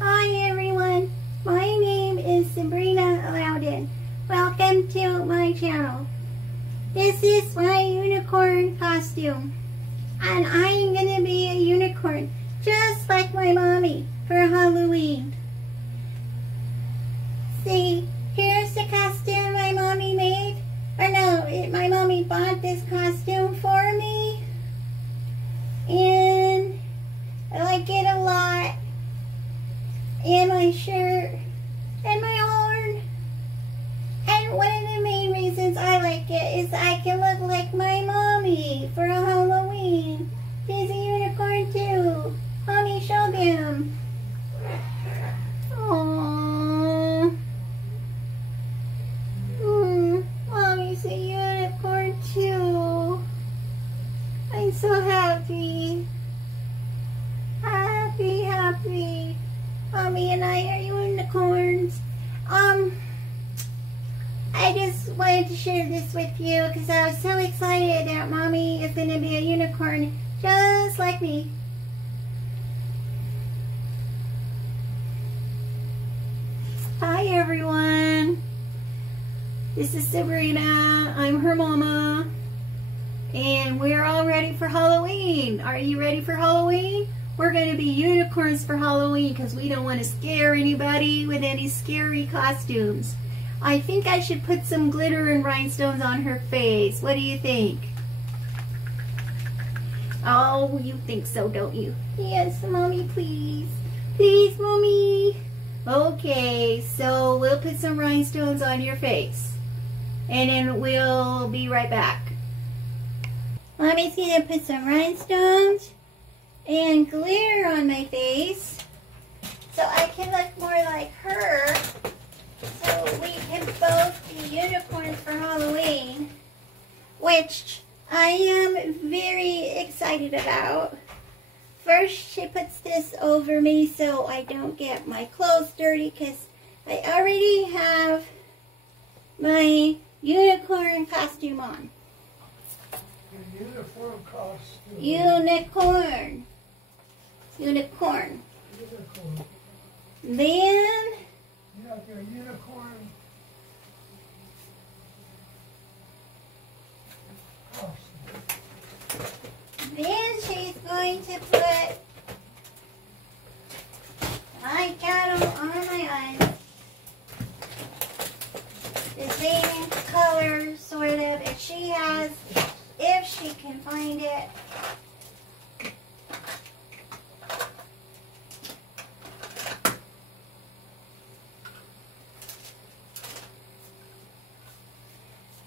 Hi everyone, my name is Sabrina Loudon. Welcome to my channel. This is my unicorn costume. And I'm gonna be a unicorn, just like my mommy, for Halloween. See, here's the costume my mommy made. Or no, my mommy bought this costume for me. And I like it a lot. And my shirt. And my horn. And one of the main reasons I like it is I can look like my mommy for Halloween. She's a unicorn too. Mommy, show them. Aww. Mommy's a unicorn too. I'm so happy. Happy. Mommy and I are unicorns. I just wanted to share this with you because I was so excited that Mommy is going to be a unicorn just like me. Hi everyone. This is Sabrina. I'm her mama. And we're all ready for Halloween. Are you ready for Halloween? We're going to be unicorns for Halloween because we don't want to scare anybody with any scary costumes. I think I should put some glitter and rhinestones on her face. What do you think? Oh, you think so, don't you? Yes, Mommy, please. Please, Mommy. Okay, so we'll put some rhinestones on your face. And then we'll be right back. Mommy's going to put some rhinestones and glitter on my face so I can look more like her. So we can both be unicorns for Halloween, which I am very excited about. First, she puts this over me so I don't get my clothes dirty because I already have my unicorn costume on. Your uniform costume. Unicorn. Then you have your unicorn costume. Then she's going to put eye shadow on my eyes. The same color, sort of, if she can find it.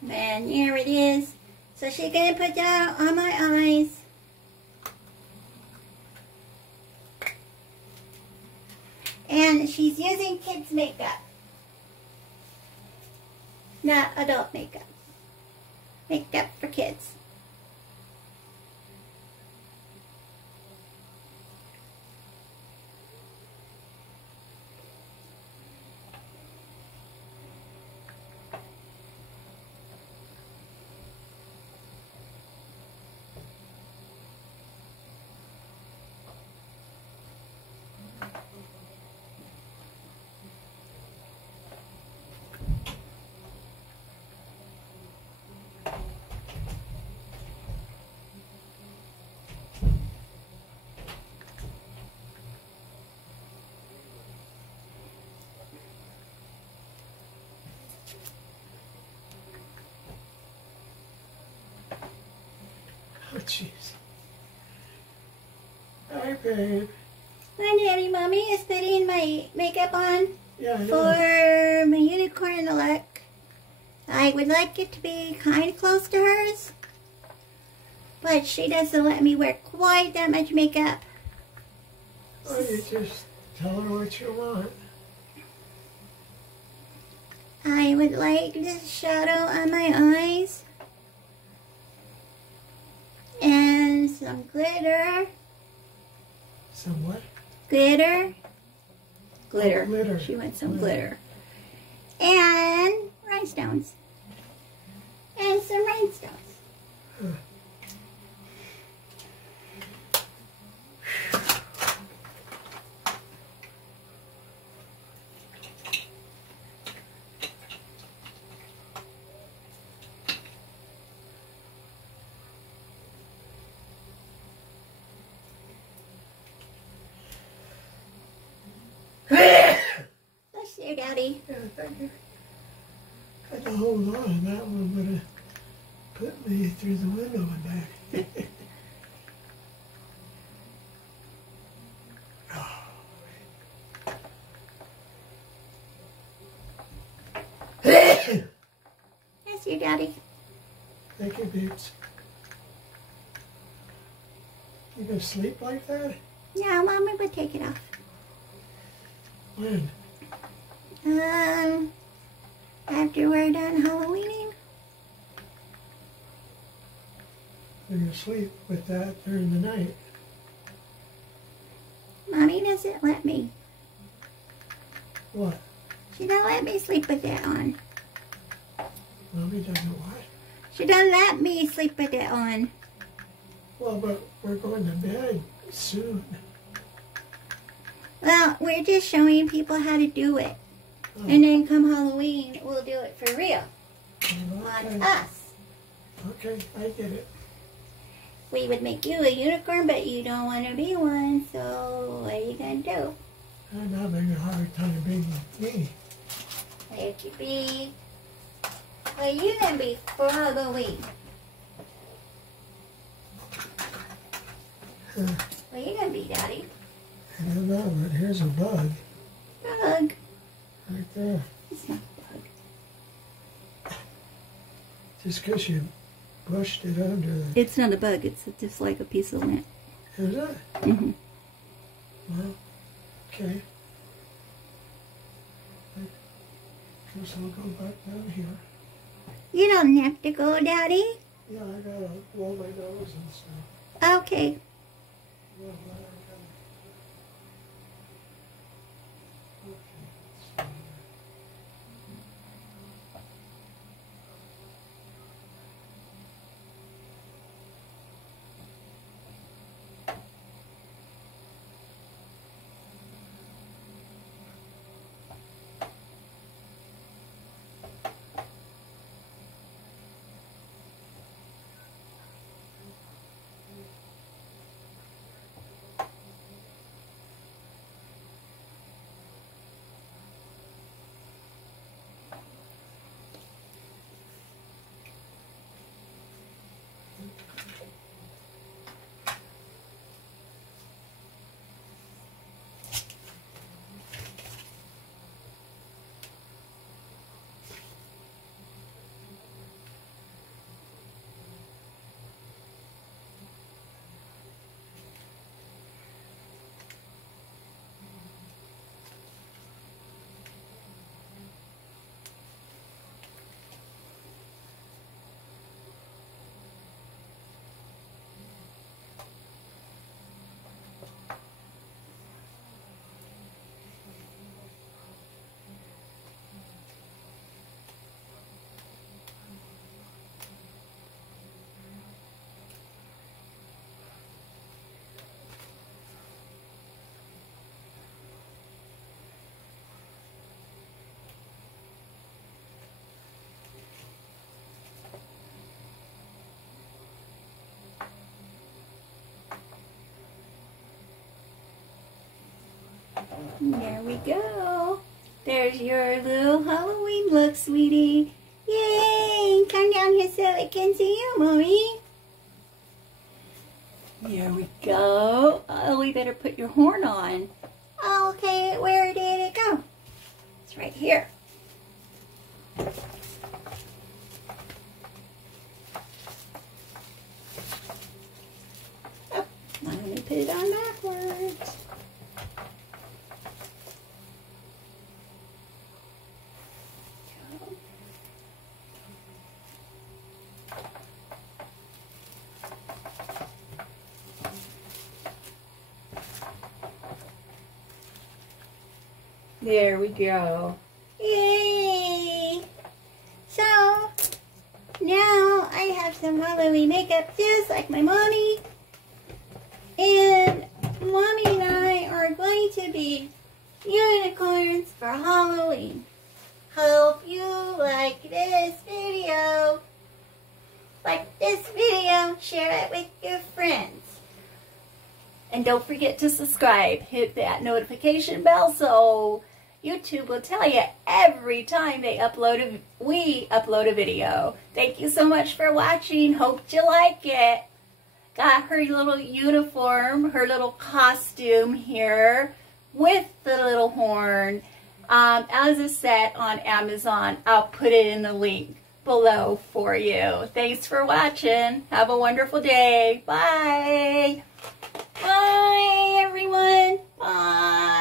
And here it is. So she's going to put that on my eyes. And she's using kids' makeup. Not adult makeup. Makeup for kids. Oh, jeez. Hi, babe. My Daddy, Mommy is putting my makeup on Yeah, for my unicorn look. I would like it to be kind of close to hers, but she doesn't let me wear quite that much makeup. Oh, you just tell her what you want. I would like this shadow on my eyes and some glitter. Some what? Glitter. Glitter. Oh, glitter. She wants some glitter. And rhinestones. And some rhinestones. Huh. Daddy. Yeah, thank you. Had to hold on. That one would have put me through the window and back. Yes, you, Daddy. Thank you, babes. You gonna sleep like that? No, Mommy would take it off. When? After we're done Halloweening. You're gonna sleep with that during the night. Mommy doesn't let me. What? She don't let me sleep with it on. Mommy doesn't what? She doesn't let me sleep with it on. Well, but we're going to bed soon. Well, we're just showing people how to do it. Oh. And then come Halloween, we'll do it for real. Okay. On us. Okay, I get it. We would make you a unicorn, but you don't want to be one, so what are you going to do? I'm having a hard time being me. What you be? What are you going to be for Halloween? What are you going to be, Daddy? I don't know, but here's a bug. Bug. Right there. It's not a bug. Just because you pushed it under the... It's not a bug. It's just like a piece of lint. Is it? Mm-hmm. Well, okay. I guess I'll go back down here. You don't have to go, Daddy. Yeah, I gotta blow my nose and stuff. Okay. Yeah, but I gotta... Okay, let's see here. There we go. There's your little Halloween look, sweetie. Yay! Come down here so I can see you, Mommy. There we go. Oh, we better put your horn on. Okay, where did it go? It's right here. Oh, I'm going to put it on backwards. There we go. Yay! So, now I have some Halloween makeup just like my mommy. And Mommy and I are going to be unicorns for Halloween. Hope you like this video. Like this video, share it with your friends. And don't forget to subscribe. Hit that notification bell so YouTube will tell you every time we upload a video. Thank you so much for watching. Hope you like it. Got her little uniform, her little costume here with the little horn as a set on Amazon. I'll put it in the link below for you. Thanks for watching. Have a wonderful day. Bye. Bye, everyone. Bye.